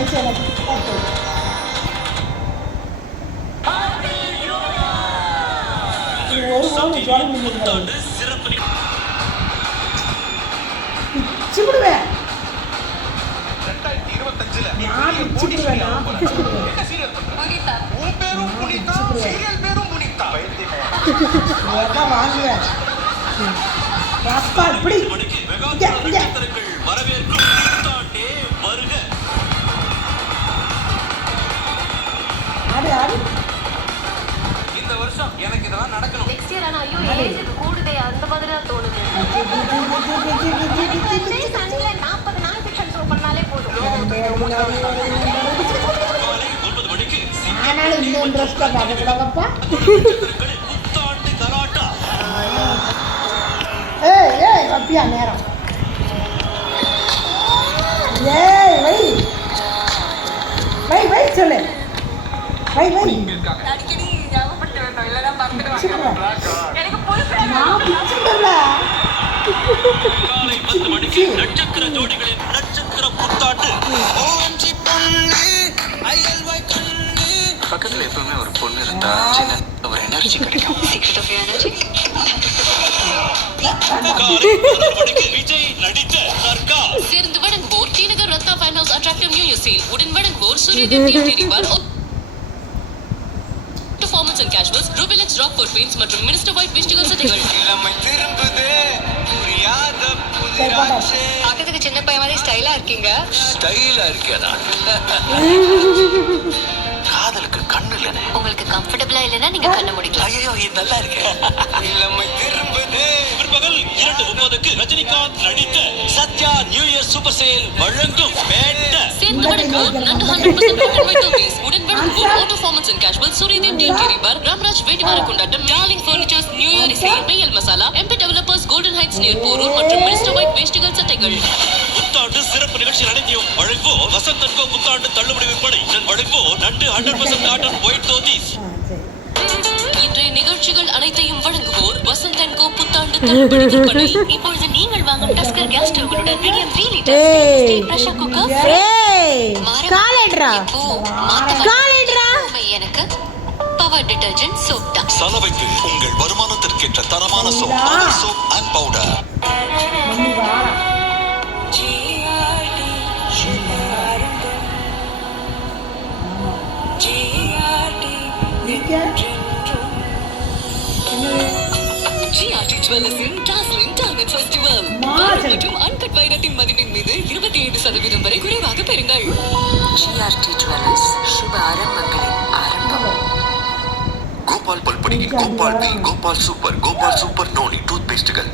தங்கச்சி எனக்கு போட்டு ஒரு ஓடு ஜாயின் பண்ணிக்கிறேன் பிச்சு விடுவேன் நான் பிச்சு விடுவேன் நான் வாங்குவேன் இப்படி ஆடு ஆடு இந்த வருஷம் எனக்கு இதெல்லாம் நடக்கணும். நெக்ஸ்ட் இயர் ஆனா ஐயோ ஏஜ் கூடுதே அந்த மாதிரி தான் தோணுது. சண்டே 40 நாள் செக்ஷன் ஷோ பண்ணாலே போதும். ஆனாலும் இந்த இன்ட்ரெஸ்டா பாக்கக்கூடாதப்பா. ஏய் ஏய் வப்பியா நேரம் ஏய் வை சொல்லு வை அடிக்கடி ஞாபகப்படுத்த வேண்டாம் இல்லனா மறந்துடுவாங்க. எனக்கு புரியுது. நான் பிச்சுடல காலை 10 மணிக்கு நட்சத்திர ஜோடிகளின் நட்சத்திர புத்தாண்டு. ஓஎம்ஜி பொண்ணு ஐஎல்ஒய் கண்ணு. பக்கத்துல எப்பவுமே ஒரு பொண்ணு இருந்தா சின்ன ஒரு எனர்ஜி கிடைக்கும். Secret of energy. காலை 11 மணிக்கு விஜய் நடித்த சர்க்கா. சேர்ந்து வழங்குவோர் T Nagar Ratna fine house attractive new year sale. உடன் வழங்குவோர் Suryadev TV for performance and casuals, Rubelex Rockford paints மற்றும் மினிஸ்டர் ஒயிட் வெஸ்டிகல் சட்டைகள். இளமை திரும்புது புரியாத புதிராச்சே. பார்க்கிறதுக்கு சின்ன பையன் மாதிரி ஸ்டைலா இருக்கீங்க. ஸ்டைலா இருக்கேனா? காதலுக்கு கண்ணு இல்லனே. உங்களுக்கு கம்ஃபர்ட்டபிளா இல்லனா நீங்க கண்ண மூடிக்கலாம். ஐயோ இது நல்லா இருக்கு. இளமை திரும்புது. பிற்பகல் 2:30க்கு ரஜினிகாந்த் நடித்த Sathya new year super sale வழங்கும் பேட்ட. சேர்ந்து வழங்குவோர் நண்டு 100% ரோமன் ஒயிட் ஆஃபீஸ். உடன் வழங்குவோர் auto performance and casuals, Suryadev TV bar, Ramraj வேட்டிவார கொண்டாட்டம், darling furnitures new year sale, மெயில் மசாலா, MP developers, golden heights near Porur மற்றும் மினிஸ்டர் ஒயிட் வெஸ்டிகல் சட்டைகள். புத்தாண்டு சிறப்பு நிகழ்ச்சி அனைத்தையும் வழங்குவோர் வசந்த் அண்ட் கோ புத்தாண்டு தள்ளுபடி விற்பனை. வழங்குவோர் நண்டு 100% காட்டன் ஒயிட் தோதீஸ். இன்றைய நிகழ்ச்சிகள் அனைத்தையும் வழங்குவோர் வசந்த் அண்ட் கோ புத்தாண்டு தள்ளுபடி விற்பனை. இப்பொழுது நீங்கள் வாங்கும் டஸ்கர் கேஸ் ஸ்டவ்களுடன் medium 3 litre steel pressure cooker காலேட்ரா எனக்கு பவர் டிடர்ஜென்ட் சோப் தான். சலவைக்கு உங்கள் வருமானத்திற்கேற்ற தரமான soap, power soap and powder. மம்மி வாரா GRT ஜுவல்லர்ஸின் டாஸ்லிங் டைமண்ட் ஃபெஸ்டிவல். மற்றும் அன்கட் வைரத்தின் மதிப்பின் மீது 27% வரை குறைவாக பெறுங்கள். GRT ஜுவல்லர்ஸ் சுப ஆரம்பங்களின் ஆரம்பம். கோபால் பல்பொடியின் கோபால் டி, கோபால் சூப்பர் நோனி டூத் பேஸ்டுகள்